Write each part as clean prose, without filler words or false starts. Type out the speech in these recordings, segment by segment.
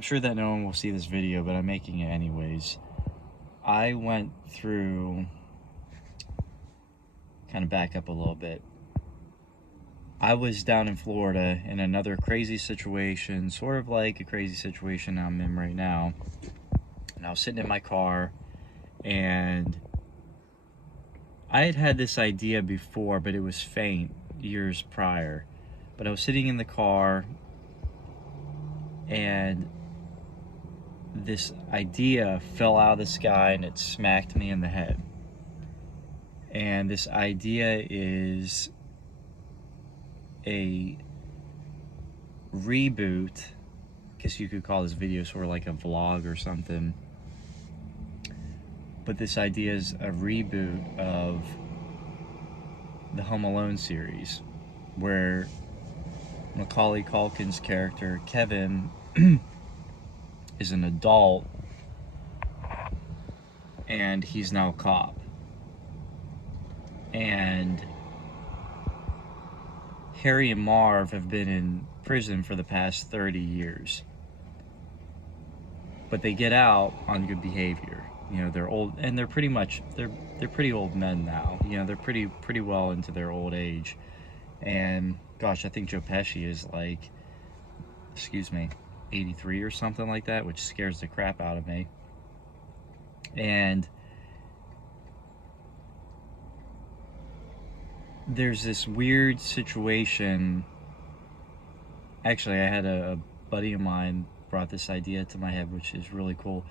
I'm sure that no one will see this video, but I'm making it anyways. I went through, kind of back up a little bit. I was down in Florida in another crazy situation, sort of like a crazy situation I'm in right now. And I was sitting in my car, and I had had this idea before, but it was faint years prior. But I was sitting in the car, and this idea fell out of the sky and it smacked me in the head. And this idea is a reboot. I guess you could call this video sort of like a vlog or something. But this idea is a reboot of the Home Alone series, where Macaulay Culkin's character, Kevin, is an adult, and he's now a cop. And Harry and Marv have been in prison for the past 30 years. But they get out on good behavior. You know, they're old, and they're pretty old men now. You know, they're pretty well into their old age. And gosh, I think Joe Pesci is like, 83 or something like that, which scares the crap out of me. And there's this weird situation. Actually, I had a buddy of mine brought this idea to my head, which is really cool,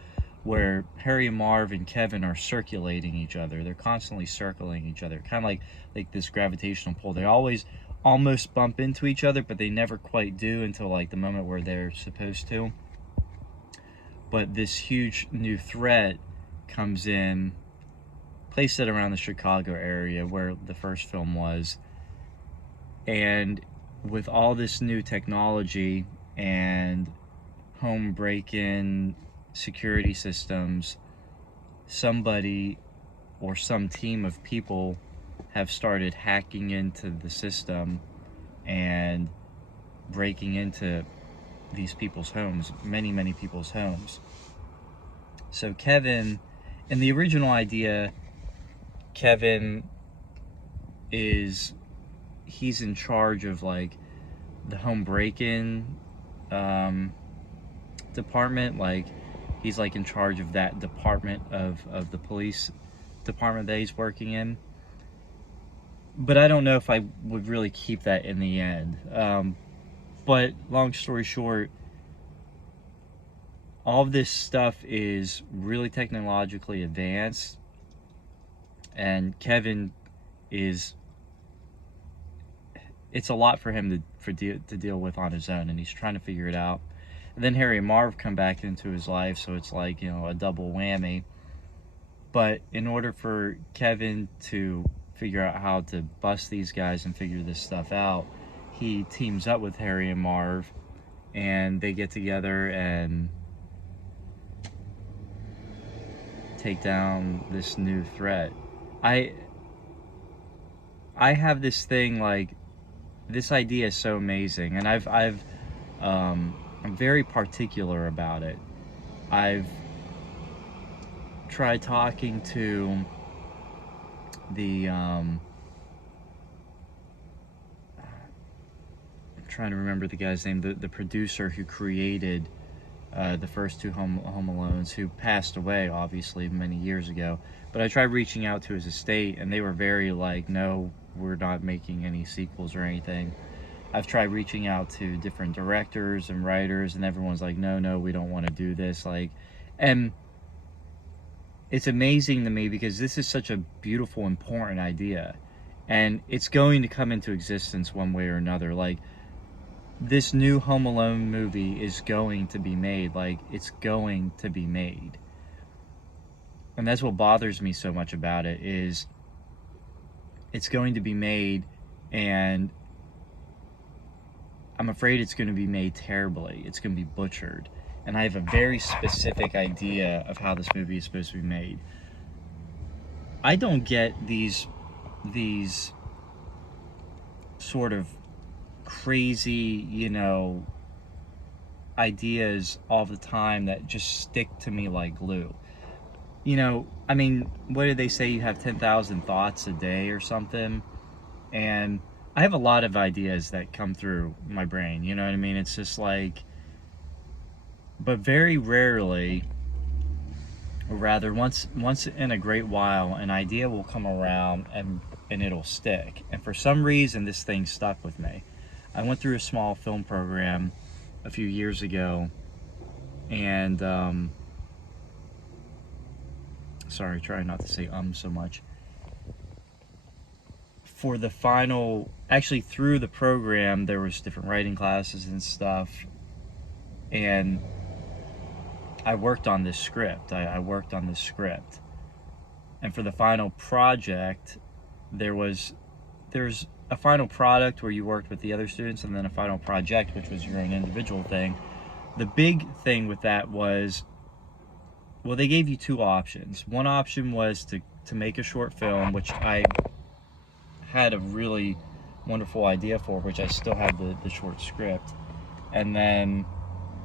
where Harry and Marv and Kevin are circulating each other. They're constantly circling each other, kind of like this gravitational pull. They always almost bump into each other, but they never quite do until like the moment where they're supposed to. But this huge new threat comes in, placed it around the Chicago area where the first film was. And with all this new technology and home break-in security systems, somebody or some team of people have started hacking into the system and breaking into these people's homes, many people's homes. So Kevin, in the original idea, Kevin he's in charge of like the home break-in department. Like he's like in charge of that department of the police department that he's working in. But I don't know if I would really keep that in the end. But long story short, all of this stuff is really technologically advanced, and Kevin it's a lot for him to deal with on his own, and he's trying to figure it out. And then Harry and Marv come back into his life, so it's like, you know, a double whammy. But in order for Kevin to figure out how to bust these guys and figure this stuff out, he teams up with Harry and Marv, and they get together and take down this new threat. I have this thing, like, this idea is so amazing, and I'm very particular about it. I've tried talking to the I'm trying to remember the guy's name, the producer who created the first two Home Alones, who passed away obviously many years ago. But I tried reaching out to his estate, and they were very like, no, we're not making any sequels or anything. I've tried reaching out to different directors and writers, and everyone's like, no, we don't want to do this. Like, and it's amazing to me because this is such a beautiful, important idea, and it's going to come into existence one way or another. Like, this new Home Alone movie is going to be made. Like, it's going to be made. And that's what bothers me so much about it, is it's going to be made, and I'm afraid it's going to be made terribly. It's going to be butchered. And I have a very specific idea of how this movie is supposed to be made. I don't get these sort of crazy, you know, ideas all the time that just stick to me like glue. You know, I mean, what did they say? You have 10,000 thoughts a day or something? And I have a lot of ideas that come through my brain, you know what I mean? It's just like, but very rarely, or rather once in a great while, an idea will come around and it'll stick. And for some reason, this thing stuck with me. I went through a small film program a few years ago, and sorry, try not to say so much. For the final, actually through the program, there was different writing classes and stuff, and I worked on this script. I worked on this script, and for the final project, there's a final product where you worked with the other students, and then a final project, which was your own individual thing. The big thing with that was, well, they gave you two options. One option was to make a short film, which I had a really wonderful idea for, which I still have the short script. And then,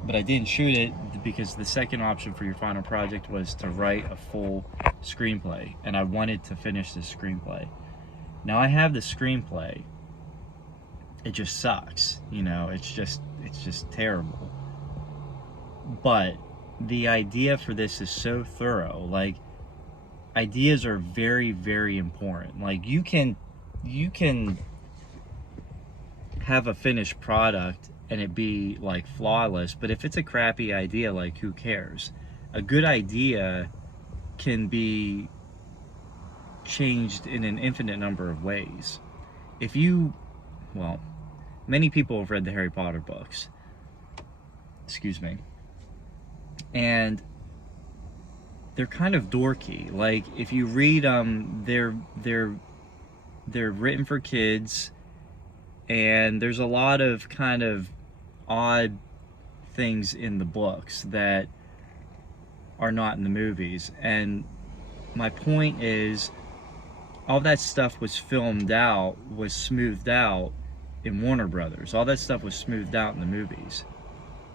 but I didn't shoot it because the second option for your final project was to write a full screenplay. And I wanted to finish this screenplay. Now I have the screenplay. It just sucks, you know, it's just terrible. But the idea for this is so thorough. Like, ideas are very, very important. Like, you can have a finished product and it be like flawless, but if it's a crappy idea, like, who cares? A good idea can be changed in an infinite number of ways. If you, well, many people have read the Harry Potter books, excuse me, and they're kind of dorky. Like, if you read them, they're written for kids, and there's a lot of kind of odd things in the books that are not in the movies. And my point is, all that stuff was filmed out, was smoothed out in Warner Brothers. All that stuff was smoothed out in the movies.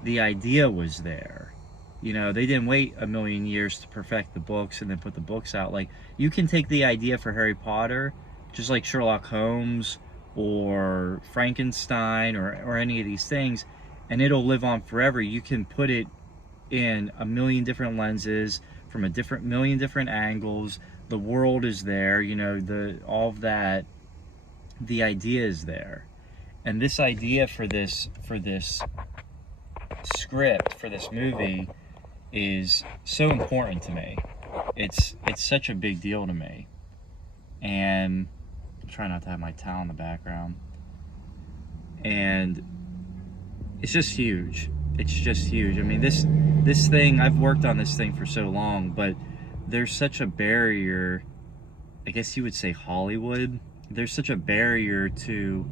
The idea was there. You know, they didn't wait a million years to perfect the books and then put the books out. Like, you can take the idea for Harry Potter, just like Sherlock Holmes or Frankenstein or any of these things, and it'll live on forever. You can put it in a million different lenses, from a million different angles. The world is there, you know, all of that. The idea is there. And this idea for this script, for this movie, is so important to me. It's such a big deal to me. And I'm trying not to have my towel in the background. And it's just huge. It's just huge. I mean, this thing, I've worked on this thing for so long, but there's such a barrier, I guess you would say Hollywood. There's such a barrier to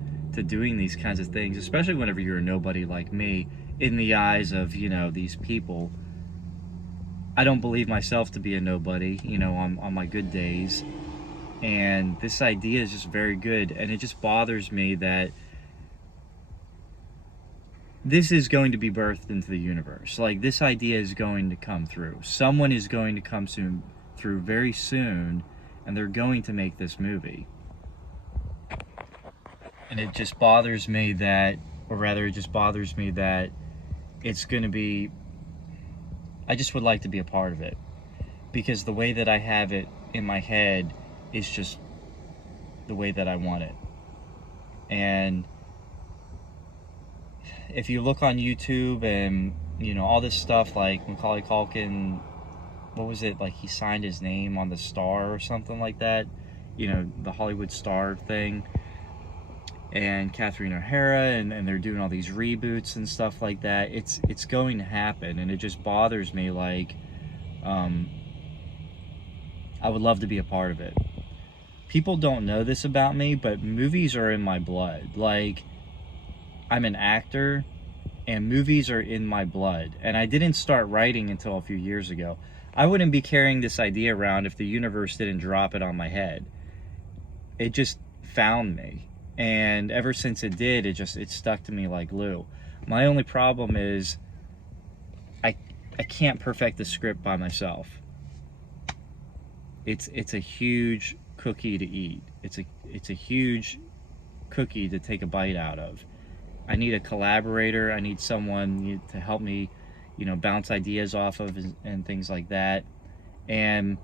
doing these kinds of things, especially whenever you're a nobody like me, in the eyes of, you know, these people. I don't believe myself to be a nobody, you know, on my good days. And this idea is just very good, and it just bothers me that this is going to be birthed into the universe. Like, this idea is going to come through. Someone is going to come through very soon, and they're going to make this movie. And it just bothers me that, or rather, it just bothers me that it's going to be, I just would like to be a part of it. Because the way that I have it in my head is just the way that I want it. And if you look on YouTube and, you know, all this stuff, like Macaulay Culkin, what was it, like he signed his name on the star or something like that, you know, the Hollywood star thing, and Catherine O'Hara, and they're doing all these reboots and stuff like that. It's going to happen, and it just bothers me. Like, I would love to be a part of it. People don't know this about me, but movies are in my blood. Like, I'm an actor, and movies are in my blood. And I didn't start writing until a few years ago. I wouldn't be carrying this idea around if the universe didn't drop it on my head. It just found me. And ever since it did, it stuck to me like glue. My only problem is I I can't perfect the script by myself. It's a huge cookie to eat. It's a huge cookie to take a bite out of. I need a collaborator. I need someone to help me, bounce ideas off of and things like that. And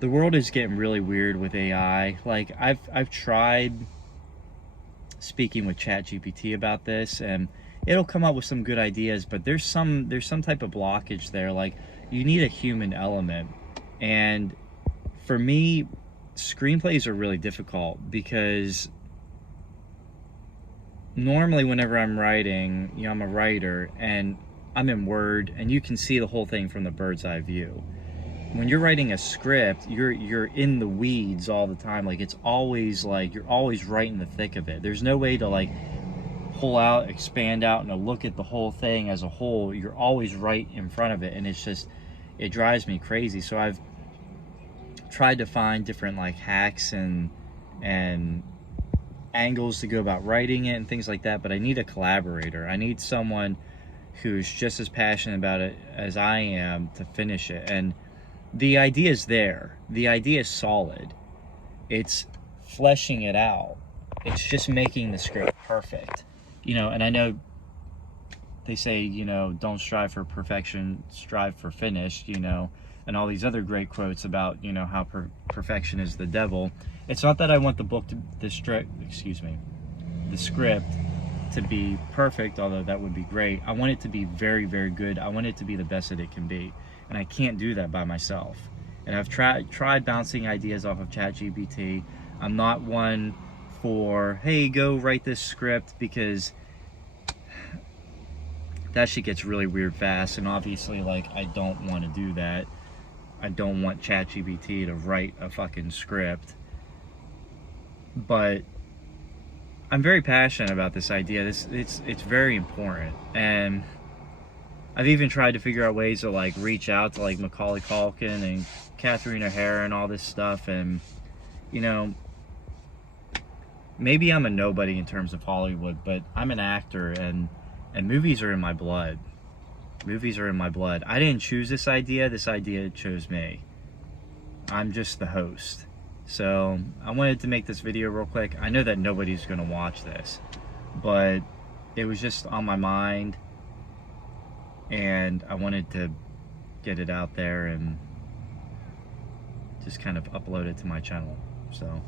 the world is getting really weird with AI. Like I've tried speaking with ChatGPT about this, and it'll come up with some good ideas, but there's some type of blockage there. Like you need a human element, and for me, screenplays are really difficult because normally whenever I'm writing, I'm a writer and I'm in Word and you can see the whole thing from the bird's eye view. When you're writing a script, you're in the weeds all the time. Like it's always like you're always right in the thick of it. There's no way to like pull out, expand out, and to look at the whole thing as a whole. You're always right in front of it, and it drives me crazy. So I've tried to find different like hacks and angles to go about writing it and things like that, but I need a collaborator. I need someone who's just as passionate about it as I am to finish it. And the idea is there. The idea is solid. It's fleshing it out. It's just making the script perfect. And I know they say, don't strive for perfection, strive for finished, and all these other great quotes about, how perfection is the devil. It's not that I want the script to be perfect, although that would be great. I want it to be very, very good. I want it to be the best that it can be. And I can't do that by myself. And I've tried bouncing ideas off of ChatGPT. I'm not one for, hey, go write this script, because that shit gets really weird fast. And obviously, like, I don't want to do that. I don't want ChatGPT to write a fucking script. But I'm very passionate about this idea. It's very important. And I've even tried to figure out ways to like reach out to like Macaulay Culkin and Catherine O'Hara and all this stuff. And maybe I'm a nobody in terms of Hollywood, but I'm an actor, and movies are in my blood. Movies are in my blood. I didn't choose this idea. This idea chose me. I'm just the host. So I wanted to make this video real quick. I know that nobody's going to watch this, but it was just on my mind, and I wanted to get it out there and just kind of upload it to my channel. So